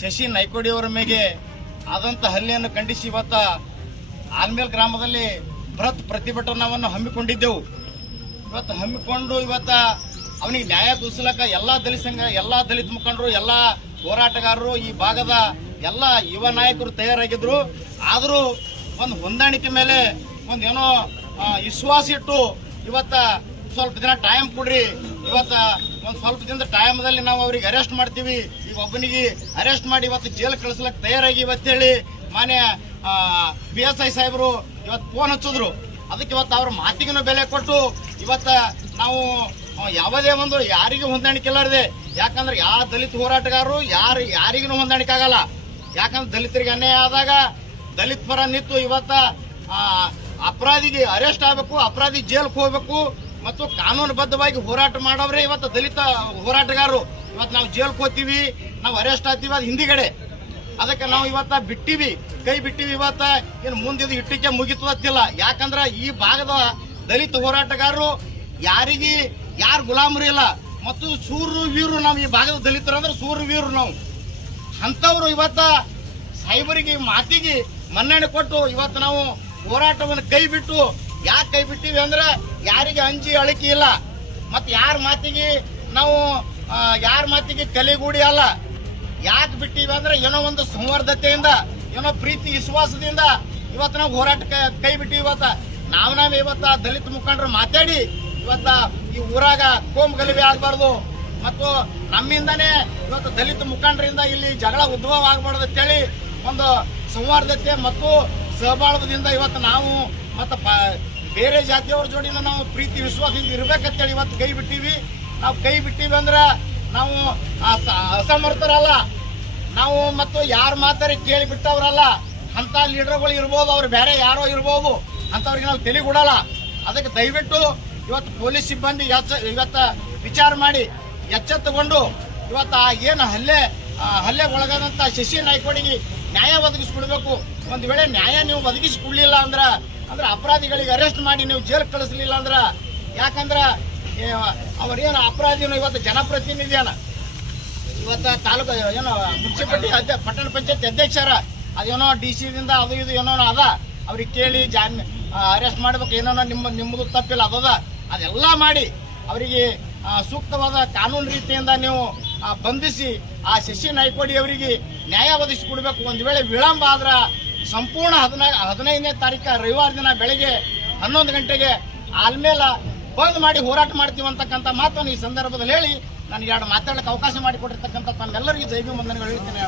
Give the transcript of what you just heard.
ಶಶಿ ನೈಕೋಡಿ ಅವರ ಮೇಲೆ ಆದಂತ ಹಲ್ಲೆಯನ್ನು ಖಂಡಿಸಿ ಇವತ್ತ ಆಲ್ಮೇಲ್ ಗ್ರಾಮದಲ್ಲಿ ಬೃಹತ್ ಪ್ರತಿಭಟನಾವನ್ನು ಹಮ್ಮಿಕೊಂಡಿದ್ದೆವು. ಇವತ್ತು ಹಮ್ಮಿಕೊಂಡು ಅವನಿಗೆ ನ್ಯಾಯ ಕೊಡಿಸಲಕ್ಕ ಎಲ್ಲಾ ದಲಿತ ಸಂಘ, ಎಲ್ಲಾ ದಲಿತ ಮುಖಂಡರು, ಎಲ್ಲಾ ಹೋರಾಟಗಾರರು, ಈ ಭಾಗದ ಎಲ್ಲ ಯುವ ನಾಯಕರು ತಯಾರಾಗಿದ್ರು. ಆದರೂ ಒಂದು ಹೊಂದಾಣಿಕೆ ಮೇಲೆ ಒಂದೇನೋ ವಿಶ್ವಾಸ ಇಟ್ಟು ಇವತ್ತ ಸ್ವಲ್ಪ ದಿನ ಟೈಮ್ ಕೊಡ್ರಿ, ಇವತ್ತ ಒಂದು ಸ್ವಲ್ಪ ದಿನದ ಟೈಮ್ದಲ್ಲಿ ನಾವು ಅವ್ರಿಗೆ ಅರೆಸ್ಟ್ ಮಾಡ್ತೀವಿ, ಈಗ ಒಬ್ಬನಿಗೆ ಅರೆಸ್ಟ್ ಮಾಡಿ ಇವತ್ತು ಜೈಲ್ ಕಳಿಸ್ಲಕ್ಕೆ ತಯಾರಾಗಿ ಇವತ್ತೇಳಿ ಮಾನ್ಯ PSI ಸಾಹೇಬರು ಇವತ್ತು ಫೋನ್ ಹಚ್ಚಿದ್ರು. ಅದಕ್ಕೆ ಇವತ್ತು ಅವ್ರ ಮಾತಿಗೂ ಬೆಲೆ ಕೊಟ್ಟು ಇವತ್ತ ನಾವು ಯಾವುದೇ ಒಂದು ಯಾರಿಗೂ ಹೊಂದಾಣಿಕೆ ಇಲ್ಲಾರದೆ, ಯಾಕಂದ್ರೆ ಯಾವ ದಲಿತ ಹೋರಾಟಗಾರರು ಯಾರಿಗೂ ಹೊಂದಾಣಿಕೆ ಆಗಲ್ಲ. ಯಾಕಂದ್ರೆ ದಲಿತರಿಗೆ ಅನ್ಯಾಯ ಆದಾಗ ದಲಿತ ಪರ ನಿಂತು ಇವತ್ತ ಅಪರಾಧಿಗೆ ಅರೆಸ್ಟ್ ಆಗಬೇಕು, ಅಪರಾಧಿ ಜೈಲ್ಗೆ ಹೋಗ್ಬೇಕು ಮತ್ತು ಕಾನೂನುಬದ್ಧವಾಗಿ ಹೋರಾಟ ಮಾಡೋವ್ರೆ ಇವತ್ತು ದಲಿತ ಹೋರಾಟಗಾರರು. ಇವತ್ತು ನಾವು ಜೈಲ್ಗೆ ಹೋಗ್ತೀವಿ, ನಾವು ಅರೆಸ್ಟ್ ಆಗ್ತೀವಿ, ಅದು ಹಿಂದಿಗಡೆ. ಅದಕ್ಕೆ ನಾವು ಇವತ್ತ ಬಿಟ್ಟಿವಿ, ಕೈ ಬಿಟ್ಟಿವಿ. ಇವತ್ತ ಏನು ಮುಂದಿದ್ದು ಇಟ್ಟಿಗೆ ಮುಗಿತದತ್ತಿಲ್ಲ. ಯಾಕಂದ್ರೆ ಈ ಭಾಗದ ದಲಿತ ಹೋರಾಟಗಾರರು ಯಾರು ಗುಲಾಮರು ಇಲ್ಲ ಮತ್ತು ಸೂರ್ರು ವೀರು. ನಾವು ಈ ಭಾಗದ ದಲಿತರು ಅಂದ್ರೆ ಸೂರ್ರು ವೀರು ನಾವು. ಅಂತವ್ರು ಇವತ್ತ ಸಾಹೇಬರಿಗೆ ಮಾತಿಗೆ ಮನ್ನಣೆ ಕೊಟ್ಟು ಇವತ್ತು ನಾವು ಹೋರಾಟವನ್ನು ಕೈ ಬಿಟ್ಟು, ಯಾಕೆ ಕೈ ಬಿಟ್ಟಿವಿ ಅಂದ್ರೆ ಯಾರಿಗೆ ಅಂಜಿ ಅಳಿಕೆ ಇಲ್ಲ ಮತ್ತು ಯಾರ ಮಾತಿಗೆ ಕಲೆಗೂಡಿ ಅಲ್ಲ. ಯಾಕೆ ಬಿಟ್ಟಿವಿ ಅಂದ್ರೆ ಏನೋ ಒಂದು ಸಂವರ್ಧತೆಯಿಂದ, ಏನೋ ಪ್ರೀತಿ ವಿಶ್ವಾಸದಿಂದ ಇವತ್ತು ನಾವು ಹೋರಾಟಕ್ಕೆ ಕೈ ಬಿಟ್ಟಿವಿ. ಇವತ್ತ ದಲಿತ ಮುಖಂಡರು ಮಾತಾಡಿ ಇವತ್ತ ಈ ಊರಾಗ ಕೋಮು ಗಲಭೆ ಆಗಬಾರ್ದು ಮತ್ತು ನಮ್ಮಿಂದಾನೇ ಇವತ್ತು ದಲಿತ ಮುಖಂಡರಿಂದ ಇಲ್ಲಿ ಜಗಳ ಉದ್ಭವ ಆಗಬಾರ್ದು ಅಂತೇಳಿ ಒಂದು ಸಂವಾರ್ಧತೆ ಮತ್ತು ಸಹಬಾಳ್ವದಿಂದ ಇವತ್ತು ನಾವು ಮತ್ತು ಬೇರೆ ಜಾತಿಯವ್ರ ಜೋಡಿನ ನಾವು ಪ್ರೀತಿ ವಿಶ್ವಾಸದಿಂದ ಇರ್ಬೇಕಂತೇಳಿ ಇವತ್ತು ಕೈ ಬಿಟ್ಟಿವಿ. ನಾವು ಕೈ ಬಿಟ್ಟಿವಿ ಅಂದ್ರೆ ನಾವು ಅಸಮರ್ಥರಲ್ಲ, ನಾವು ಮತ್ತು ಯಾರ ಮಾತಾರಿ ಕೇಳಿ ಬಿಟ್ಟವ್ರಲ್ಲ. ಅಂತ ಲೀಡರ್ಗಳು ಇರ್ಬೋದು, ಅವ್ರು ಬೇರೆ ಯಾರೋ ಇರ್ಬೋದು, ಅಂತವ್ರಿಗೆ ನಾವು ತಲೆಗೂಡಲ್ಲ. ಅದಕ್ಕೆ ದಯವಿಟ್ಟು ಇವತ್ತು ಪೊಲೀಸ್ ಸಿಬ್ಬಂದಿ ಇವತ್ತು ವಿಚಾರ ಮಾಡಿ ಎಚ್ಚೆತ್ತುಕೊಂಡು ಇವತ್ತು ಏನು ಹಲ್ಲೆಗೆ ಒಳಗಾದಂತ ಶಶಿ ನಾಯ್ಕೋಡಿಗೆ ನ್ಯಾಯ ಒದಗಿಸ್ಕೊಡ್ಬೇಕು. ಒಂದು ವೇಳೆ ನ್ಯಾಯ ನೀವು ಒದಗಿಸಿಕೊಡ್ಲಿಲ್ಲ ಅಂದ್ರೆ ಅಪರಾಧಿಗಳಿಗೆ ಅರೆಸ್ಟ್ ಮಾಡಿ ನೀವು ಜೈಲ್ ಕಳಿಸ್ಲಿಲ್ಲ ಅಂದ್ರೆ, ಯಾಕಂದ್ರೆ ಅವರೇನು ಅಪರಾಧಿನ ಇವತ್ತು ಜನಪ್ರತಿನಿಧಿಯನ, ಇವತ್ತು ತಾಲೂಕು ಏನೋ ಮುನ್ಸಿಪಾಲಿಟಿ ಪಟ್ಟಣ ಪಂಚಾಯತ್ ಅಧ್ಯಕ್ಷರ, ಅದೇನೋ DC ದಿಂದ ಅದು ಇದು ಏನೋ ಅದ, ಅವ್ರಿಗೆ ಕೇಳಿ ಅರೆಸ್ಟ್ ಮಾಡ್ಬೇಕು, ಏನೋ ನಿಮ್ಮದು ತಪ್ಪಿಲ್ಲ ಅದೆಲ್ಲ ಮಾಡಿ ಅವರಿಗೆ ಸೂಕ್ತವಾದ ಕಾನೂನು ರೀತಿಯಿಂದ ನೀವು ಬಂಧಿಸಿ ಆ ಶಶಿ ನಾಯ್ಕೋಡಿ ಅವರಿಗೆ ನ್ಯಾಯ ಒದಗಿಸಿಕೊಡ್ಬೇಕು. ಒಂದು ವೇಳೆ ವಿಳಂಬ ಆದ್ರೆ ಸಂಪೂರ್ಣ 15ನೇ ತಾರೀಕು ರವಿವಾರ ದಿನ ಬೆಳಗ್ಗೆ 11 ಗಂಟೆಗೆ ಆಲ್ಮೇಲೆ ಬಂದ್ ಮಾಡಿ ಹೋರಾಟ ಮಾಡ್ತೀವಿ ಅಂತಕ್ಕಂಥ ಮಾತನ್ನು ಈ ಸಂದರ್ಭದಲ್ಲಿ ಹೇಳಿ ನನಗೆ ಎರಡು ಮಾತಾಡಲಿಕ್ಕೆ ಅವಕಾಶ ಮಾಡಿಕೊಟ್ಟಿರ್ತಕ್ಕಂಥ ತಮ್ಮೆಲ್ಲರಿಗೂ ಜೈ ಭೀಮ್ ವಂದನೆಗಳು ಹೇಳ್ತೇನೆ.